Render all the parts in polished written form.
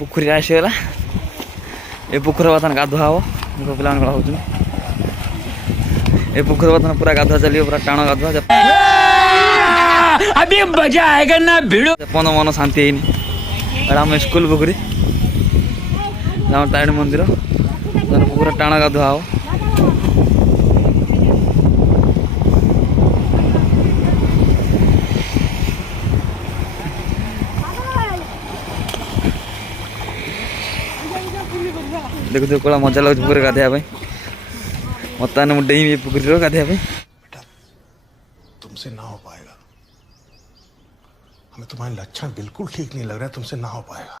पोखरी आसीगला ए पोखर बर्तन गाधुआ हम पिला हो ए पोखर बर्तन पूरा गाधुआ चलिए पूरा टाण गाधुआ अभी मजा आएगा ना भिड़ मन मन शांति आम स्कूल पोखरी तारिणी मंदिर पूरा टाण गाधुआ हम देखो कड़ा मजा लगे पुकुरी गाधे मत मुझे डेमी पुकुरी गाधे बेटा तुमसे ना हो पाएगा। हमें तुम्हारे लक्षण बिल्कुल ठीक नहीं लग रहा है, तुमसे ना हो पाएगा।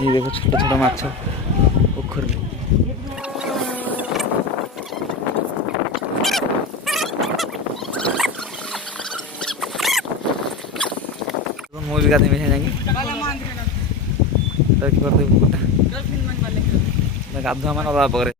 ये देखो छोटा छोटा माछ पोखरी मुझे गाधे में जाएंगे गाधुआ मान पकड़े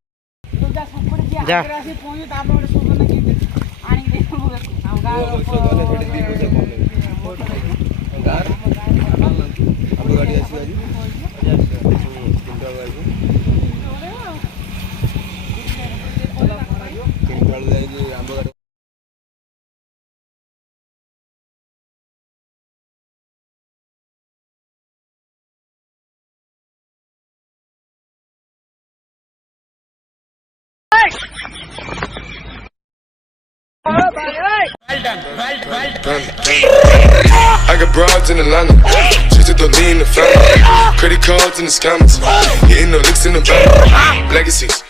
I got broads in Atlanta, just to lean the family. Credit cards in the scammers, hitting no licks in the bank. Legacies.